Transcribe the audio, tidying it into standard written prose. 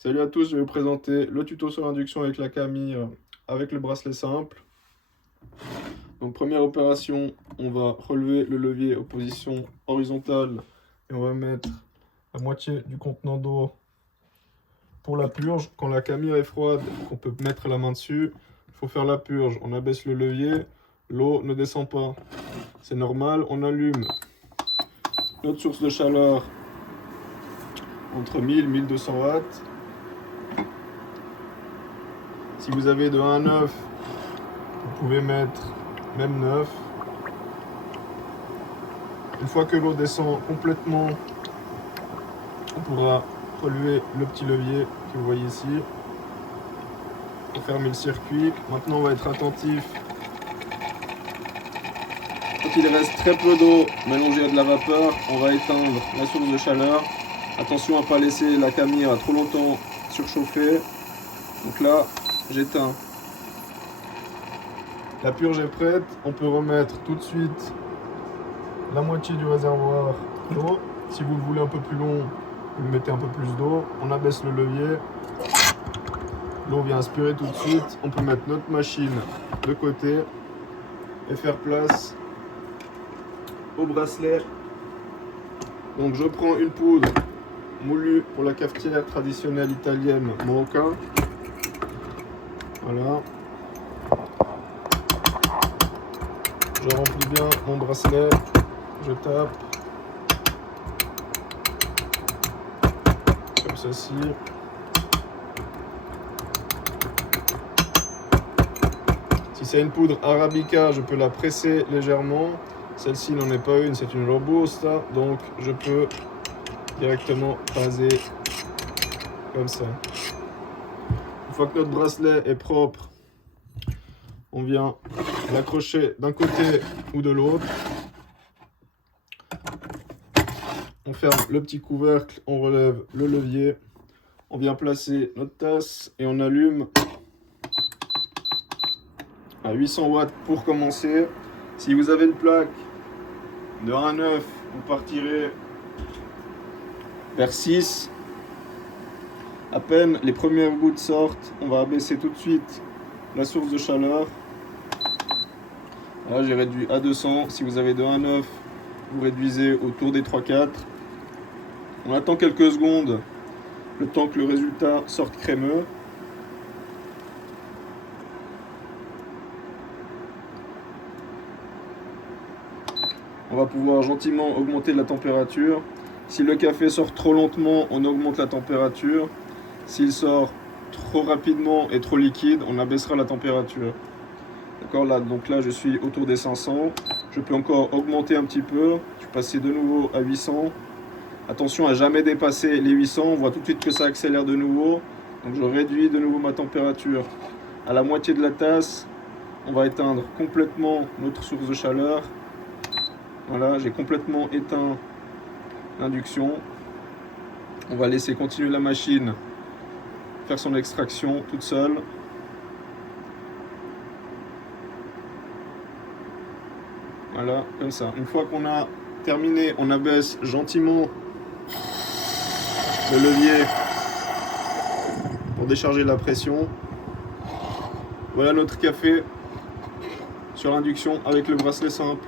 Salut à tous, je vais vous présenter le tuto sur l'induction avec la Camille avec le bracelet simple. Donc première opération, on va relever le levier en position horizontale et on va mettre la moitié du contenant d'eau pour la purge. Quand la Camille est froide, on peut mettre la main dessus. Il faut faire la purge, on abaisse le levier, l'eau ne descend pas. C'est normal, on allume notre source de chaleur entre 1000 et 1200 watts. Si vous avez de 1 à 9, vous pouvez mettre même 9. Une fois que l'eau descend complètement, on pourra relever le petit levier que vous voyez ici pour fermer le circuit. Maintenant, on va être attentif. Quand il reste très peu d'eau mélangée à de la vapeur, on va éteindre la source de chaleur. Attention à ne pas laisser la Camille trop longtemps surchauffer. Donc là, j'éteins. La purge est prête. On peut remettre tout de suite la moitié du réservoir d'eau. Si vous le voulez un peu plus long, vous mettez un peu plus d'eau. On abaisse le levier. L'eau vient aspirer tout de suite. On peut mettre notre machine de côté et faire place au bracelet. Donc je prends une poudre moulue pour la cafetière traditionnelle italienne Mocha. Voilà. Je remplis bien mon bracelet. Je tape. Comme ceci. Si c'est une poudre Arabica, je peux la presser légèrement. Celle-ci n'en est pas une, c'est une Robusta. Donc je peux directement raser comme ça. Une fois que notre bracelet est propre, on vient l'accrocher d'un côté ou de l'autre. On ferme le petit couvercle, on relève le levier. On vient placer notre tasse et on allume à 800 watts pour commencer. Si vous avez une plaque de 1 à 9, vous partirez vers 6. À peine les premières gouttes sortent, on va abaisser tout de suite la source de chaleur. Là, j'ai réduit à 200. Si vous avez de 1 à 9, vous réduisez autour des 3-4. On attend quelques secondes, le temps que le résultat sorte crémeux. On va pouvoir gentiment augmenter la température. Si le café sort trop lentement, on augmente la température. S'il sort trop rapidement et trop liquide, on abaissera la température. D'accord, là, donc là, je suis autour des 500. Je peux encore augmenter un petit peu. Je vais passer de nouveau à 800. Attention à jamais dépasser les 800. On voit tout de suite que ça accélère de nouveau. Donc je réduis de nouveau ma température à la moitié de la tasse. On va éteindre complètement notre source de chaleur. Voilà, j'ai complètement éteint l'induction. On va laisser continuer la machine faire son extraction toute seule. Voilà, comme ça. Une fois qu'on a terminé, on abaisse gentiment le levier pour décharger la pression. Voilà notre café sur l'induction avec le bracelet simple.